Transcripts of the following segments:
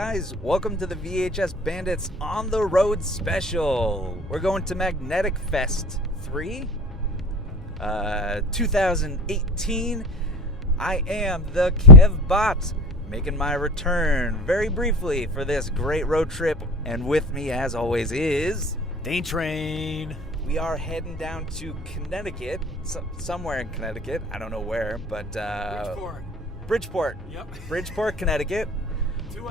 guys? Welcome to the VHS Bandits on the Road special. We're going to MagneticFest 3, 2018. I am the KevBot, making my return very briefly for this great road trip. And with me, as always, is... Dane Train. We are heading down to Connecticut, somewhere in Connecticut. I don't know where, but... Bridgeport. Yep. Bridgeport, Connecticut. 2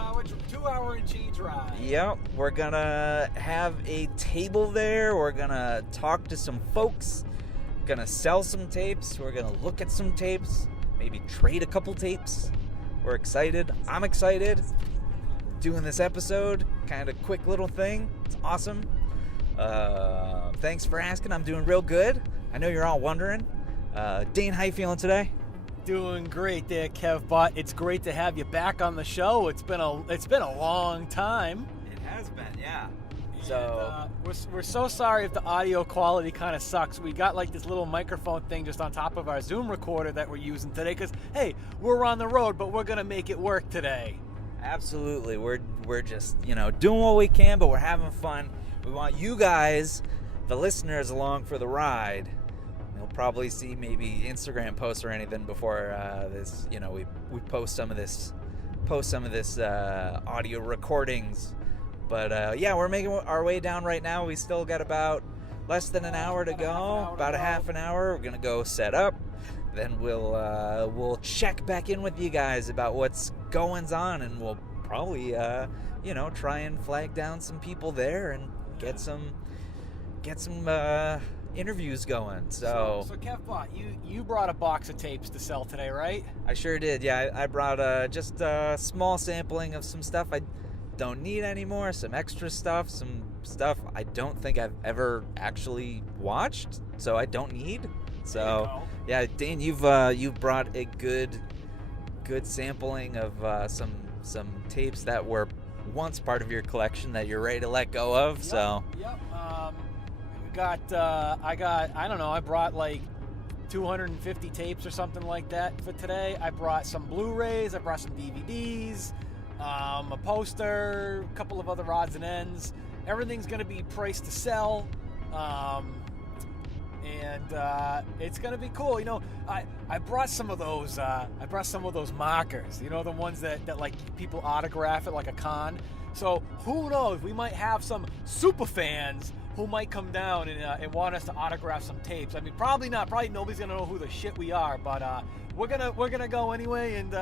hour and change ride. Yep. We're gonna have a table there. We're gonna talk to some folks. Gonna sell some tapes. We're gonna look at some tapes. Maybe trade a couple tapes. We're excited. I'm excited. Doing this episode. Kind of quick little thing. It's awesome. Thanks for asking. I'm doing real good. I know you're all wondering. Dane, how you feeling today? Doing great there, KevBot. It's great to have you back on the show. It's been a long time. It has been, yeah. So we're so sorry if the audio quality kind of sucks. We got like this little microphone thing just on top of our Zoom recorder that we're using today because, hey, we're on the road, but we're going to make it work today. Absolutely. We're just, doing what we can, but we're having fun. We want you guys, the listeners, along for the ride. You'll probably see maybe Instagram posts or anything before this. We post some of this audio recordings. But yeah, we're making our way down right now. We still got about less than an hour to go. About a half an hour. We're gonna go set up. Then we'll check back in with you guys about what's going on, and we'll probably try and flag down some people there and get some interviews going. So KevBot, you brought a box of tapes to sell today, right? I sure did. Yeah, I brought just a small sampling of some stuff I don't need anymore, some extra stuff, some stuff I don't think I've ever actually watched, so I don't need. So yeah, Dane, you've brought a good sampling of some tapes that were once part of your collection that you're ready to let go of. Yep, so yep. I brought like 250 tapes or something like that for today. I brought some Blu-rays, I brought some DVDs, a poster, a couple of other odds and ends. Everything's going to be priced to sell, and it's going to be cool. I brought some of those. Markers. The ones that like people autograph at like a con. So who knows? We might have some super fans who might come down and want us to autograph some tapes. I mean, probably not. Probably nobody's gonna know who the shit we are. But we're gonna go anyway. And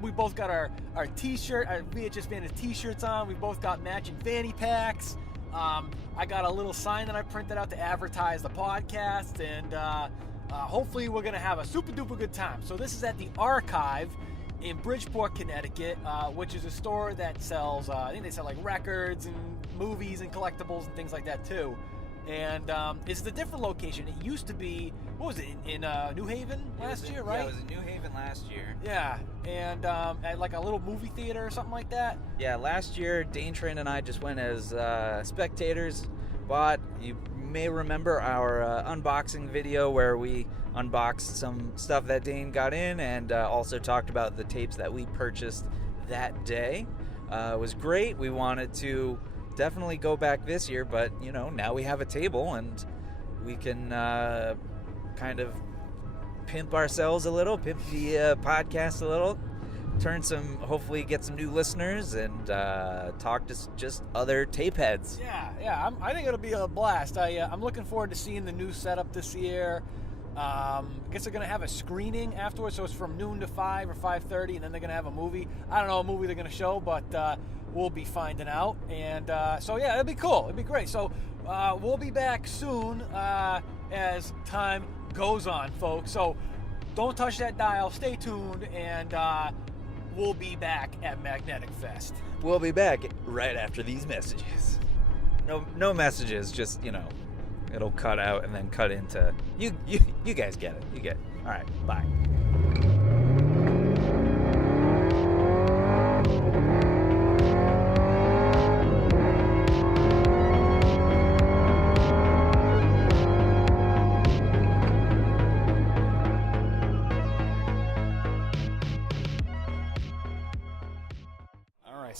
we both got our T-shirt, our VHS Bandits T-shirts on. We both got matching fanny packs. I got a little sign that I printed out to advertise the podcast, and hopefully we're gonna have a super duper good time. So this is at the Archive in Bridgeport, Connecticut, which is a store that sells, I think they sell like records and movies and collectibles and things like that too. And it's a different location. It used to be, what was it, in New Haven last year, right? Yeah, it was in New Haven last year. Yeah, and at like a little movie theater or something like that. Yeah, last year, Dane Train and I just went as spectators. But you may remember our unboxing video where we unboxed some stuff that Dane got in and also talked about the tapes that we purchased that day. It was great. We wanted to definitely go back this year, but now we have a table and we can kind of pimp ourselves a little, pimp the podcast a little, hopefully get some new listeners and talk to just other tape heads. Yeah, I think it'll be a blast. I'm looking forward to seeing the new setup this year. I guess they're going to have a screening afterwards, so it's from noon to 5 or 5:30, and then they're going to have a movie. I don't know what movie they're going to show, but we'll be finding out. And so, yeah, it'll be cool. It'll be great. So we'll be back soon as time goes on, folks. So don't touch that dial. Stay tuned, and we'll be back at MagneticFest. We'll be back right after these messages. No messages, just, it'll cut out and then cut into... You guys get it. You get it. All right, bye.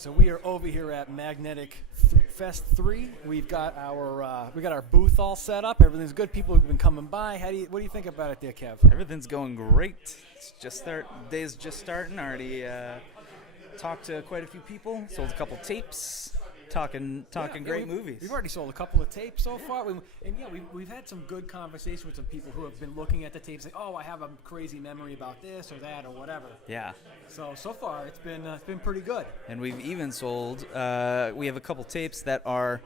So we are over here at Magnetic Fest 3. We've got our booth all set up. Everything's good. People have been coming by. What do you think about it there, Kev? Everything's going great. Day's just starting. Already talked to quite a few people. Sold a couple tapes. Talking great movies. We've already sold a couple of tapes so far. We've had some good conversation with some people who have been looking at the tapes like, oh, I have a crazy memory about this or that or whatever. Yeah. So far it's been pretty good. And we've even sold. We have a couple tapes that are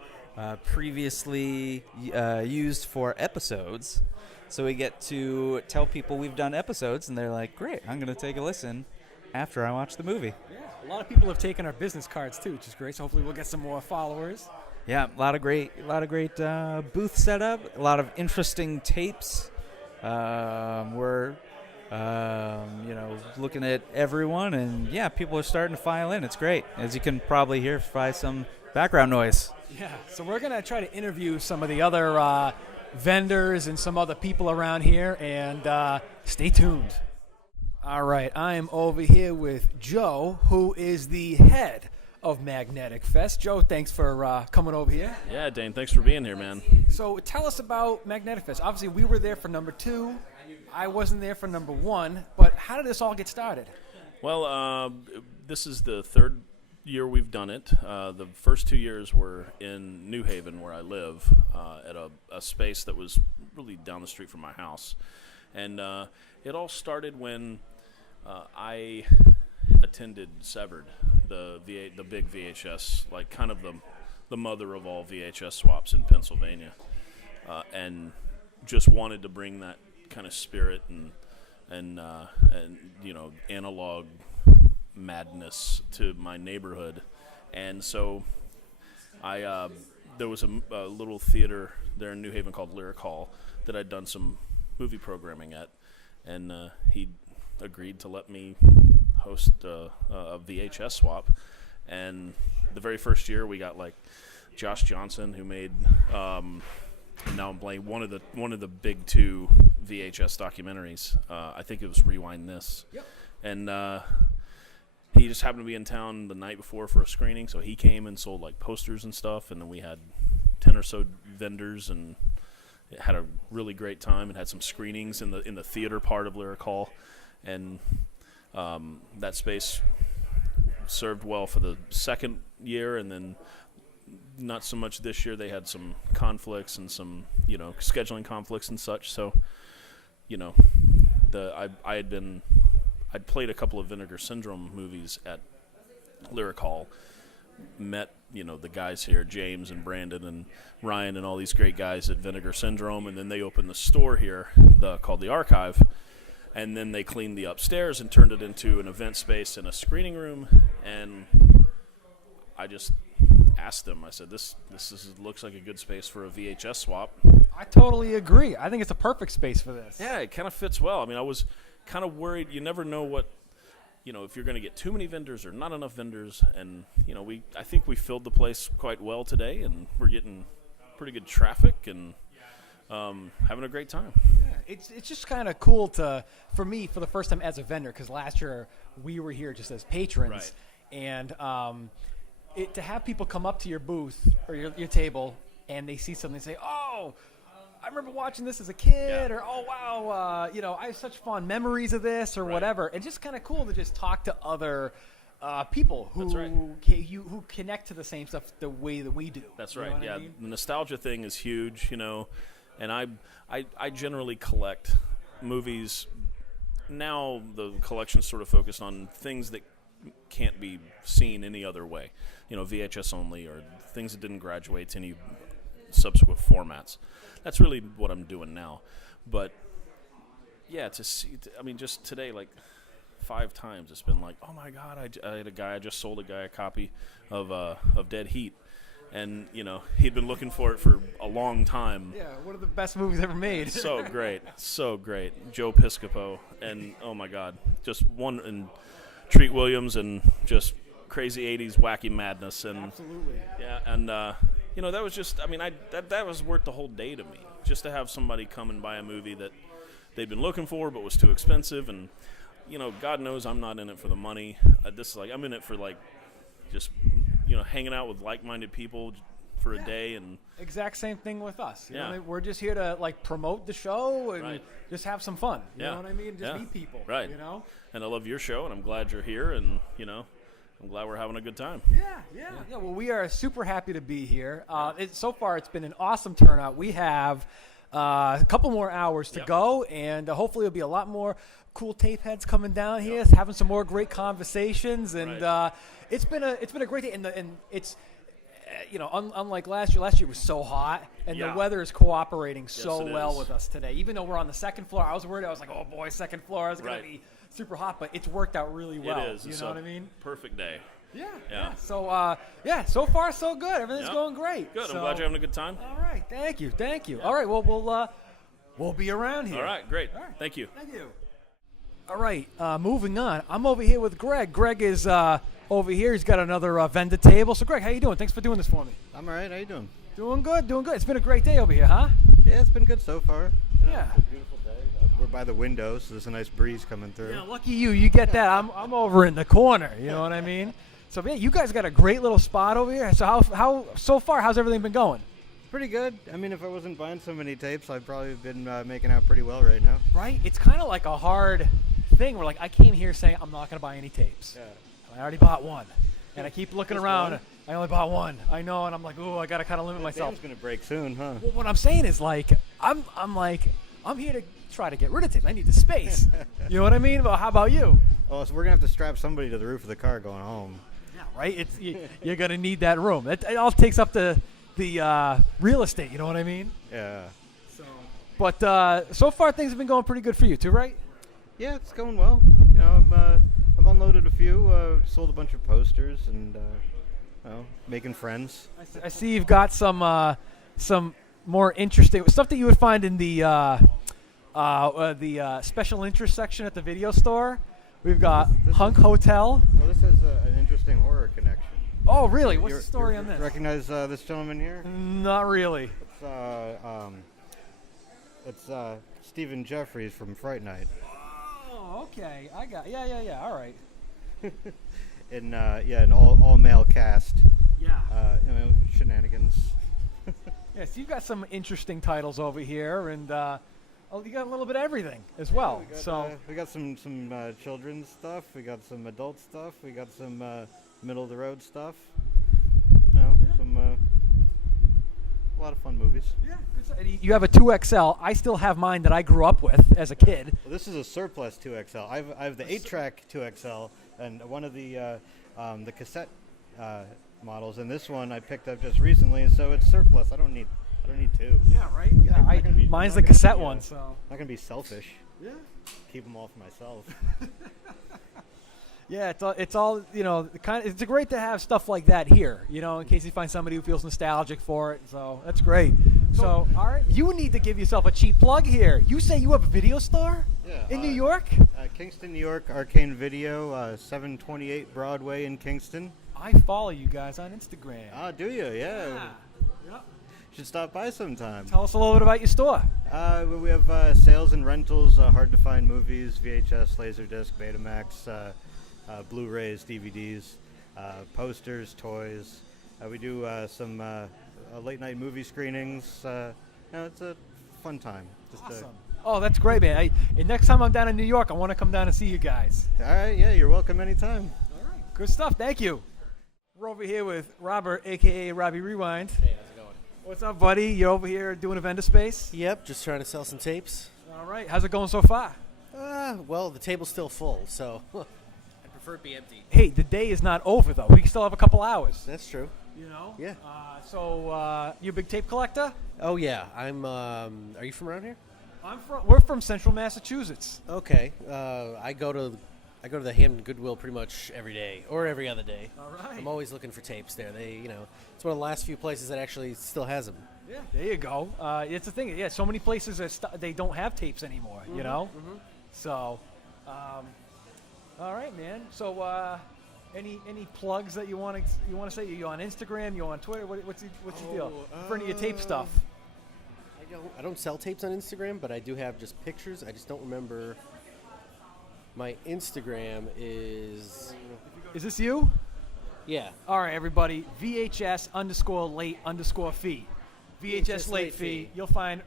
previously used for episodes. So we get to tell people we've done episodes, and they're like, "Great, I'm going to take a listen after I watch the movie." Yeah. A lot of people have taken our business cards too, which is great. So hopefully we'll get some more followers. Yeah, a lot of great booth setup, a lot of interesting tapes. We're looking at everyone, and yeah, people are starting to file in. It's great, as you can probably hear by some background noise. Yeah, so we're gonna try to interview some of the other vendors and some other people around here, and stay tuned. All right, I am over here with Joe, who is the head of Magnetic Fest. Joe, thanks for coming over here. Yeah, Dane, thanks for being here, man. So tell us about Magnetic Fest. Obviously, we were there for number 2. I wasn't there for number 1, but how did this all get started? Well, this is the third year we've done it. The first 2 years were in New Haven, where I live, at a space that was really down the street from my house. And it all started when I attended Severed, the big VHS, like kind of the mother of all VHS swaps in Pennsylvania, and just wanted to bring that kind of spirit and analog madness to my neighborhood. And so there was a little theater there in New Haven called Lyric Hall that I'd done some movie programming at, and he agreed to let me host a VHS swap. And the very first year we got like Josh Johnson, who made now I'm blanking, one of the big 2 VHS documentaries. I think it was Rewind This. Yep. And he just happened to be in town the night before for a screening, so he came and sold like posters and stuff, and then we had 10 or so vendors and had a really great time, and had some screenings in the theater part of Lyric Hall. And that space served well for the second year, and then not so much this year. They had some conflicts and some scheduling conflicts and such. So I'd played a couple of Vinegar Syndrome movies at Lyric Hall, met the guys here, James and Brandon and Ryan and all these great guys at Vinegar Syndrome, and then they opened the store here called the Archive. And then they cleaned the upstairs and turned it into an event space and a screening room. And I just asked them, I said, this looks like a good space for a VHS swap. I totally agree. I think it's a perfect space for this. Yeah, it kind of fits well. I mean, I was kind of worried. You never know what, if you're going to get too many vendors or not enough vendors. And, I think we filled the place quite well today, and we're getting pretty good traffic and having a great time. Yeah, it's just kind of cool for me, for the first time as a vendor, because last year we were here just as patrons, right. And to have people come up to your booth or your table and they see something and say, "Oh, I remember watching this as a kid," or "Oh wow, I have such fond memories of this," or right. Whatever. It's just kind of cool to just talk to other people who right. who connect to the same stuff the way that we do. That's You know right. what Yeah, I mean? the nostalgia thing is huge, and I generally collect movies. Now the collection's sort of focused on things that can't be seen any other way, VHS only, or things that didn't graduate to any subsequent formats. That's really what I'm doing now. But yeah, just today, like 5 times, it's been like, oh my God, I just sold a guy a copy of Dead Heat. And, he'd been looking for it for a long time. Yeah, one of the best movies ever made. So great. Joe Piscopo. And, oh, my God, just one, and Treat Williams, and just crazy 80s wacky madness. And Absolutely. yeah, and, that was just, that was worth the whole day to me. Just to have somebody come and buy a movie that they'd been looking for but was too expensive. And, God knows I'm not in it for the money. I'm in it for, just hanging out with like-minded people for a day. And exact same thing with us. You know Yeah. what I mean? We're just here to like promote the show and Right. just have some fun. You Yeah. know what I mean? Just Yeah. meet people. Right. You know? And I love your show, and I'm glad you're here, and I'm glad we're having a good time. Yeah. Well, we are super happy to be here. So far, it's been an awesome turnout. We have a couple more hours to Yep. go, and hopefully, there'll be a lot more cool tape heads coming down here, having some more great conversations, and Right. it's been a great day. And it's unlike last year. Last year was so hot, and Yeah. the weather is cooperating so it well is. with us today. Even though we're on the second floor, I was worried. I was like, oh boy, second floor is going Right. to be super hot, but it's worked out really well. It is. You It's know a what I mean? Perfect day. Yeah. So, so far so good. Everything's Yep. going great. Good. So, I'm glad you're having a good time. All right. Thank you. All right. Well, we'll be around here. All right. Great. All right. Thank you. Thank you. All right. Moving on. I'm over here with Greg. Greg is over here. He's got another vendor table. So, Greg, how you doing? Thanks for doing this for me. I'm all right. How you doing? Doing good. It's been a great day over here, huh? Yeah, it's been good so far. Yeah. It's a beautiful day. We're by the window, so there's a nice breeze coming through. Yeah, lucky you. You get that. I'm over in the corner. You know what I mean? So, yeah, you guys got a great little spot over here. So, how so far? How's everything been going? Pretty good. I mean, if I wasn't buying so many tapes, I'd probably been making out pretty well right now. Right? It's kind of like a hard thing where, like, I came here saying I'm not going to buy any tapes. Yeah. I already bought one. And I keep looking Just around. one? I only bought one. I know, and I'm like, ooh, I got to kind of limit myself. It's gonna break soon, huh? Well, what I'm saying is, like, I'm here to try to get rid of tapes. I need the space. You know what I mean? Well, how about you? Oh, so we're gonna have to strap somebody to the roof of the car going home. Yeah, right? You're going to need that room. It all takes up the real estate. You know what I mean? Yeah. But so far, things have been going pretty good for you, too, right? Yeah, it's going well. I've unloaded a few, sold a bunch of posters, and making friends. I see you've got some more interesting stuff that you would find in the special interest section at the video store. We've got This Hunk Hotel. Well, this has an interesting horror connection. Oh, really? What's You're- the story you on this? Recognize this gentleman here? Not really. It's Stephen Jeffries from Fright Night. Oh, okay. I got. Yeah. All right. In an all male cast. Yeah. Shenanigans. Yes, you've got some interesting titles over here, and you got a little bit of everything as well. We got some children's stuff. We got some adult stuff. We got some middle of the road stuff. Some a lot of fun movies. Yeah, good stuff. And you have a 2XL. I still have mine that I grew up with as a kid. Well, this is a surplus 2XL. I have the 8-track 2XL and one of the cassette models, and this one I picked up just recently, so it's surplus. I don't need two. Yeah, right. I'm Yeah, not gonna be- mine's I'm the not gonna cassette be, one. So. Not gonna be selfish. Yeah. Keep them all for myself. Yeah, it's all it's great to have stuff like that here, in case you find somebody who feels nostalgic for it. So that's great. So all right, you need to give yourself a cheap plug here. You say you have a video store in New York? Kingston, New York, Arcane Video, 728 Broadway in Kingston. I follow you guys on Instagram. Ah, do you? Yeah. Yep. Should stop by sometime. Tell us a little bit about your store. We have sales and rentals, hard to find movies, VHS, Laserdisc, Betamax, Blu-rays, DVDs, posters, toys. We do some late night movie screenings. It's a fun time. Awesome. Oh, that's great, man. And next time I'm down in New York, I want to come down and see you guys. All right, yeah, you're welcome anytime. All right. Good stuff. Thank you. We're over here with Robert, a.k.a. Robbie Rewind. Hey, how's it going? What's up, buddy? You're over here doing a vendor space? Yep, just trying to sell some tapes. All right. How's it going so far? Well, the table's still full, so I prefer it be empty. Hey, the day is not over, though. We still have a couple hours. That's true. Yeah. So, you a big tape collector? Oh yeah, I'm. Are you from around here? We're from Central Massachusetts. Okay. I go to the Hamden Goodwill pretty much every day or every other day. All right. I'm always looking for tapes there. It's one of the last few places that actually still has them. Yeah. There you go. It's the thing. Yeah, so many places they don't have tapes anymore. You know. Mm-hmm. So, all right, man. So, any plugs that you want to say? You on Instagram? You on Twitter? What's your deal for any of your tape stuff? I don't sell tapes on Instagram, but I do have just pictures. I just don't remember. My Instagram is. Is this you? Yeah. All right, everybody. VHS_late_fee. VHS late fee. You'll find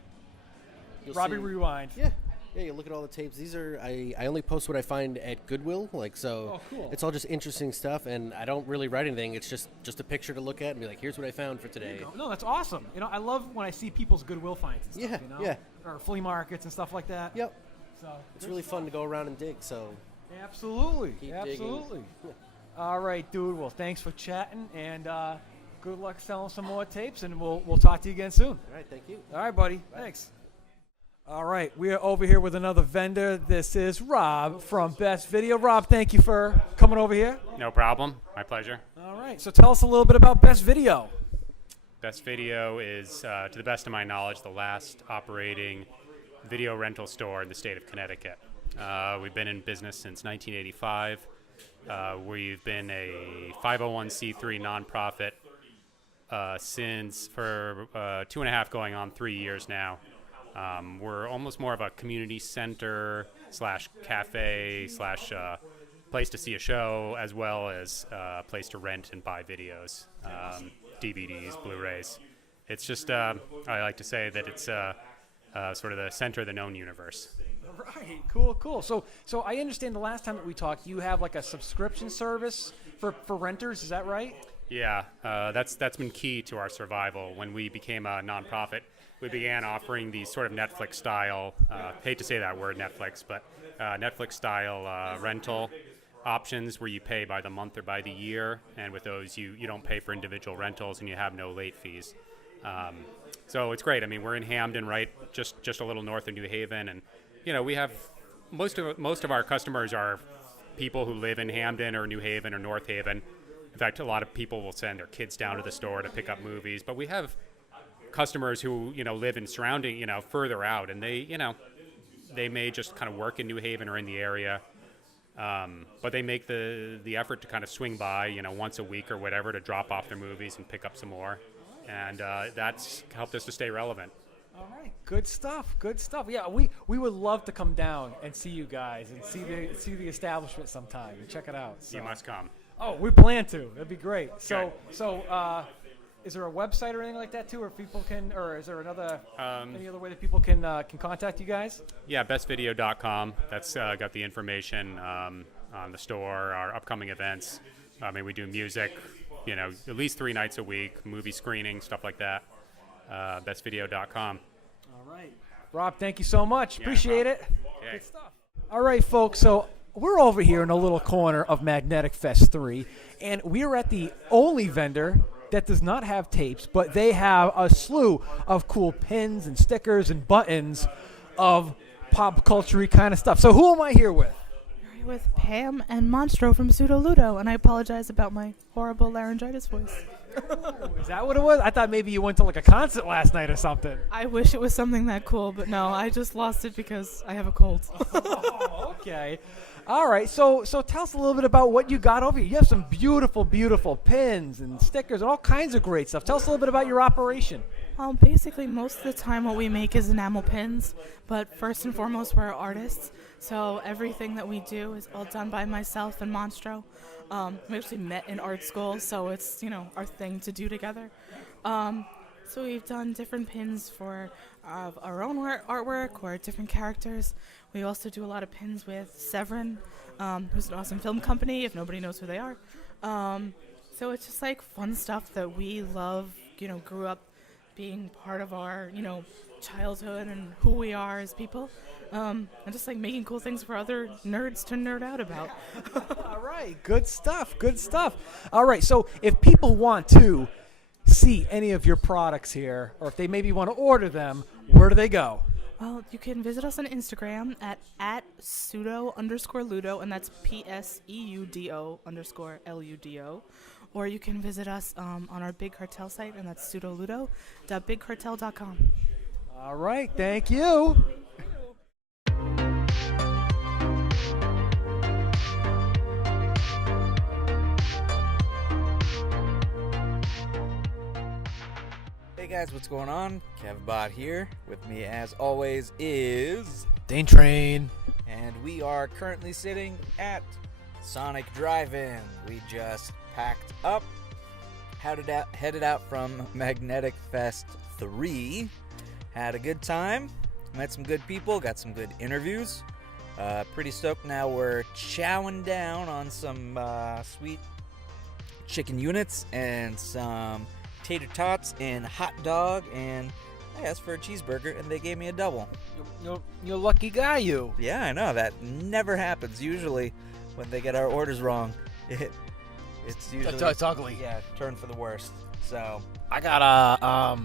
You'll Robbie see- Rewind. Yeah. Yeah, you look at all the tapes. These are I only post what I find at Goodwill, Oh, cool. It's all just interesting stuff, and I don't really write anything. It's just a picture to look at and be like, here's what I found for today. No, that's awesome. I love when I see people's Goodwill finds and stuff, Yeah, yeah. Or flea markets and stuff like that. Yep. So It's really fun to go around and dig. So Absolutely. Keep Absolutely. digging. All right, dude. Well, thanks for chatting, and good luck selling some more tapes, and we'll talk to you again soon. all right, thank you. All right, buddy. Thanks. All right, we are over here with another vendor. This is Rob from Best Video. Rob, thank you for coming over here. No problem. My pleasure. All right, so tell us a little bit about Best Video. Best Video is, to the best of my knowledge, the last operating video rental store in the state of Connecticut. We've been in business since 1985. We've been a 501c3 nonprofit since for 2.5 going on 3 years now. We're almost more of a community center / cafe / place to see a show, as well as a place to rent and buy videos, DVDs, Blu-rays. It's just, I like to say that it's sort of the center of the known universe. Right, cool. So I understand the last time that we talked, you have like a subscription service for renters. Is that right? Yeah, that's been key to our survival. When we became a nonprofit, we began offering these sort of Netflix-style, hate to say that word, Netflix, but Netflix-style rental options where you pay by the month or by the year, and with those you don't pay for individual rentals and you have no late fees. So it's great. I mean, we're in Hamden, right, just a little north of New Haven, and we have most of our customers are people who live in Hamden or New Haven or North Haven. In fact, a lot of people will send their kids down to the store to pick up movies, but we have customers who live in surrounding further out, and they may just kind of work in New Haven or in the area, but they make the effort to kind of swing by once a week or whatever to drop off their movies and pick up some more, and that's helped us to stay relevant. All right, good stuff. Yeah, we would love to come down and see you guys and see the establishment sometime and check it out. So. You must come. Oh, we plan to. That'd be great. Good. So, is there a website or anything like that too, or people can, or is there any other way that people can contact you guys? Yeah, bestvideo.com. That's got the information on the store, our upcoming events. I mean, we do music, at least 3 nights a week, movie screening, stuff like that. Bestvideo.com. All right, Rob, thank you so much. Yeah, Appreciate it. Okay. Good stuff. All right, folks. So we're over here in a little corner of MagneticFest 3, and we're at the only vendor that does not have tapes, but they have a slew of cool pins and stickers and buttons of pop culture-y kind of stuff. So who am I here with? You're with Pam and Monstro from Pseudo Ludo, and I apologize about my horrible laryngitis voice. Is that what it was? I thought maybe you went to like a concert last night or something. I wish it was something that cool, but no, I just lost it because I have a cold. Oh, okay. All right, so tell us a little bit about what you got over here. You have some beautiful, beautiful pins and stickers and all kinds of great stuff. Tell us a little bit about your operation. Well, basically, most of the time what we make is enamel pins, but first and foremost, we're artists, so everything that we do is all done by myself and Monstro. We actually met in art school, so it's, our thing to do together. So we've done different pins for our own artwork or different characters. We also do a lot of pins with Severin, who's an awesome film company, if nobody knows who they are. So it's just like fun stuff that we love, grew up being part of our, childhood and who we are as people. And just like making cool things for other nerds to nerd out about. All right, good stuff. All right, so if people want to see any of your products here, or if they maybe want to order them, where do they go? Well, you can visit us on Instagram at pseudo_ludo, and that's PSEUDO_LUDO. Or you can visit us on our Big Cartel site, and that's pseudoludo.bigcartel.com. All right, thank you. Hey guys, what's going on? KevBot here. With me, as always, is Dane Train. and we are currently sitting at Sonic Drive-In. We just packed up, headed out from MagneticFest 3. Had a good time, met some good people, got some good interviews. Pretty stoked now. We're chowing down on some sweet chicken units and some tater tots and hot dog, and I asked for a cheeseburger and they gave me a double. You're a lucky guy, you. Yeah, I know. That never happens. Usually when they get our orders wrong, it's usually It's ugly. Yeah, turn for the worst. So I got a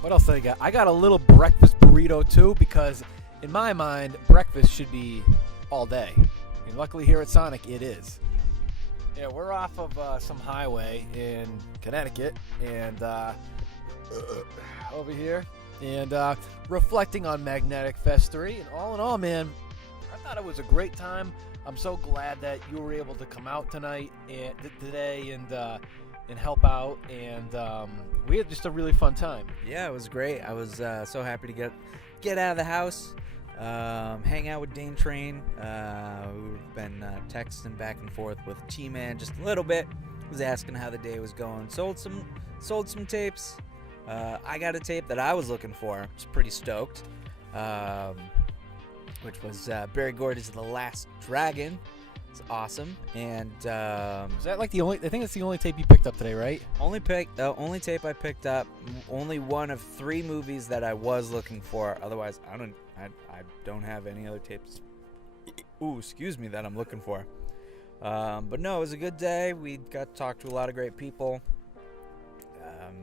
what else did I get? I got a little breakfast burrito too, because in my mind breakfast should be all day. And luckily here at Sonic it is. Yeah, we're off of some highway in Connecticut and over here and reflecting on MagneticFest 3, and all in all, man, I thought it was a great time. I'm so glad that you were able to come out tonight and today and help out, and we had just a really fun time. yeah, it was great. I was so happy to get out of the house, hang out with Dane Train. We've been texting back and forth with T-Man just a little bit. Was asking how the day was going. Sold some tapes. I got a tape that I was looking for. Was pretty stoked. Which was Barry Gordy's The Last Dragon. It's awesome. And Is that like the only? I think that's the only tape you picked up today, right? only tape I picked up. Only one of 3 movies that I was looking for. Otherwise, I don't have any other tapes. Ooh, excuse me, that I'm looking for. But no, it was a good day. We got to talk to a lot of great people.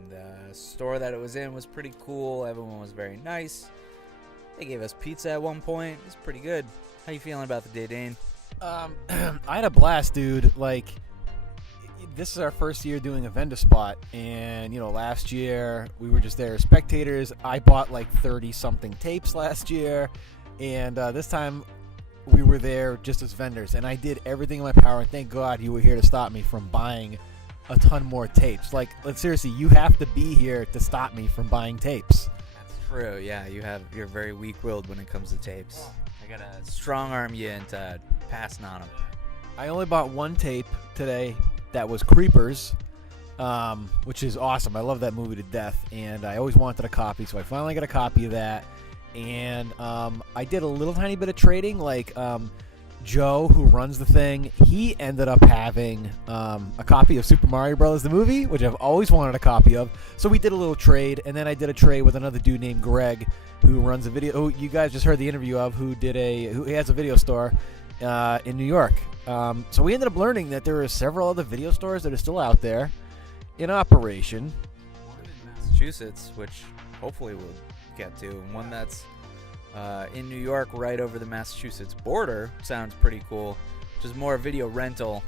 The store that it was in was pretty cool. Everyone was very nice. They gave us pizza at one point. It was pretty good. How you feeling about the day, Dane? I had a blast, dude. Like, this is our first year doing a vendor spot, and last year we were just there as spectators. I bought like 30-something tapes last year, and this time we were there just as vendors, and I did everything in my power, and thank God you were here to stop me from buying a ton more tapes. Like, seriously, you have to be here to stop me from buying tapes. That's true. Yeah, you're very weak-willed when it comes to tapes. I gotta strong-arm you into passing on them. I only bought one tape today that was Creepers, which is awesome. I love that movie to death, and I always wanted a copy, so I finally got a copy of that. And I did a little tiny bit of trading. Like, Joe, who runs the thing, he ended up having a copy of Super Mario Bros. The movie, which I've always wanted a copy of. So we did a little trade, and then I did a trade with another dude named Greg, who runs a video. Who you guys just heard the interview of, who has a video store in New York. So we ended up learning that there are several other video stores that are still out there in operation. One in Massachusetts, which hopefully we'll get to, and one that's in New York, right over the Massachusetts border. Sounds pretty cool. Which is more video rental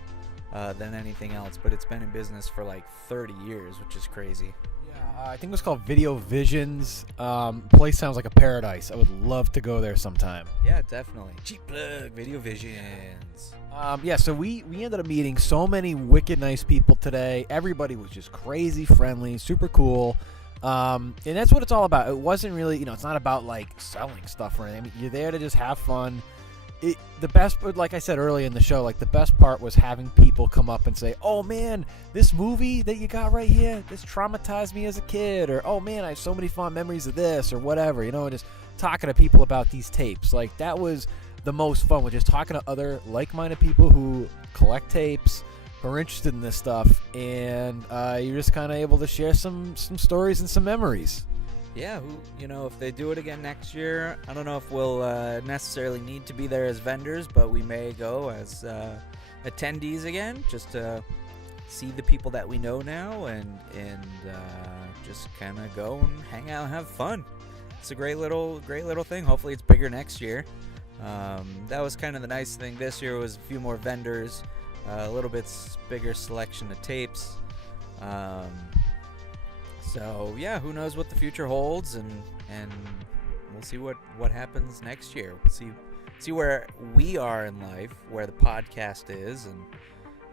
than anything else, but it's been in business for like 30 years, which is crazy. Yeah, I think it was called Video Visions. Place sounds like a paradise. I would love to go there sometime. Yeah, definitely. Cheap plug, Video Visions. Yeah, so we ended up meeting so many wicked nice people today. Everybody was just crazy friendly, super cool. And that's what it's all about. It wasn't really, it's not about like selling stuff or anything. I mean, you're there to just have fun. The best, like I said earlier in the show, like the best part was having people come up and say, "Oh man, this movie that you got right here, this traumatized me as a kid," or "Oh man, I have so many fond memories of this," or whatever. Just talking to people about these tapes. Like, that was the most fun, was just talking to other like-minded people who collect tapes, who are interested in this stuff, and you're just kind of able to share some stories and some memories. Yeah, if they do it again next year, I don't know if we'll necessarily need to be there as vendors, but we may go as attendees again, just to see the people that we know now, and just kind of go and hang out and have fun. It's a great little thing. Hopefully it's bigger next year. That was kind of the nice thing this year, was a few more vendors, a little bit bigger selection of tapes. So yeah, who knows what the future holds, and we'll see what happens next year. We'll see where we are in life, where the podcast is, and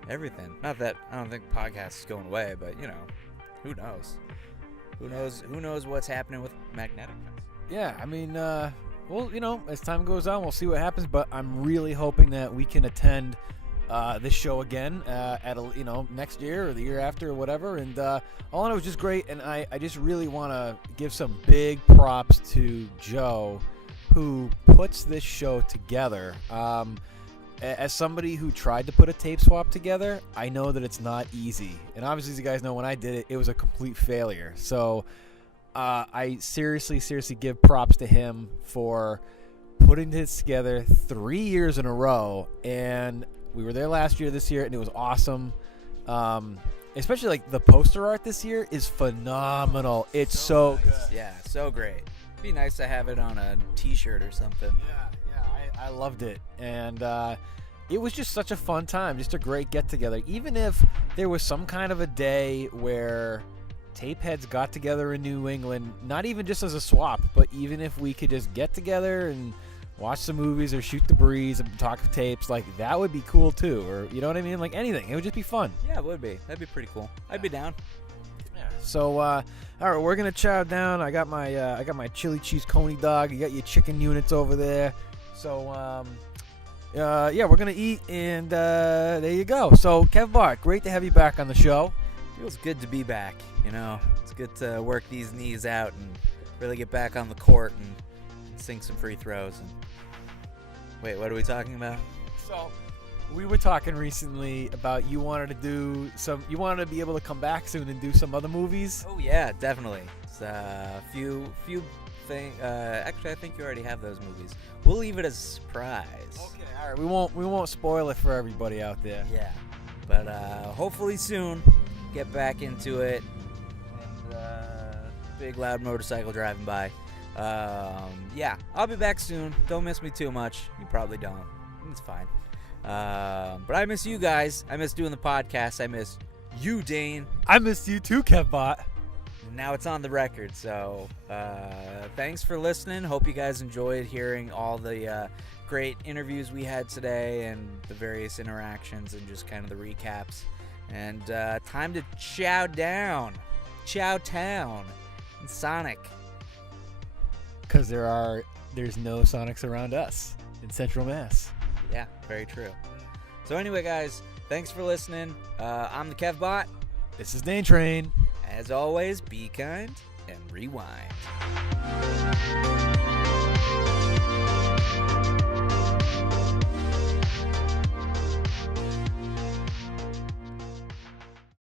everything. Not that I don't think the podcast is going away, but who knows? Who knows what's happening with MagneticFest? Yeah, I mean, well, as time goes on, we'll see what happens. But I'm really hoping that we can attend this show again at next year or the year after or whatever. And all in all, it was just great. And I just really want to give some big props to Joe, who puts this show together. As somebody who tried to put a tape swap together, I know that it's not easy. And obviously, as you guys know, when I did it, it was a complete failure. So I seriously give props to him for putting this together 3 years in a row. And we were there last year, this year, and it was awesome. Especially like the poster art this year is phenomenal. It's so good. Yeah, so great. Be nice to have it on a T-shirt or something. I loved it. And it was just such a fun time, just a great get-together. Even if there was some kind of a day where tape heads got together in New England, not even just as a swap, but even if we could just get together and watch some movies or shoot the breeze and talk tapes, like that would be cool too. Or you know what I mean? Like anything. It would just be fun. Yeah, it would be. That'd be pretty cool. I'd be down. Yeah. So all right, we're gonna chow down. I got my chili cheese coney dog. You got your chicken units over there. So yeah, we're gonna eat, and there you go. So Kev Bart, great to have you back on the show. Feels good to be back. It's good to work these knees out and really get back on the court and sink some free throws. And wait, what are we talking about? So we were talking recently about you wanted to be able to come back soon and do some other movies. Oh yeah, definitely. It's a few things. Actually, I think you already have those movies. We'll leave it as a surprise. Okay, all right. We won't spoil it for everybody out there. Yeah, but hopefully soon, get back into it. And big loud motorcycle driving by. Yeah, I'll be back soon. Don't miss me too much. You probably don't. It's fine. But I miss you guys. I miss doing the podcast. I miss you, Dane. I missed you too, Kevbot. Now it's on the record. So thanks for listening. Hope you guys enjoyed hearing all the great interviews we had today and the various interactions and just kind of the recaps. And time to chow down. Chow Town. And Sonic. Because there's no Sonics around us in Central Mass. Yeah, very true. So anyway, guys, thanks for listening. I'm the KevBot. This is Dane Train. As always, be kind and rewind.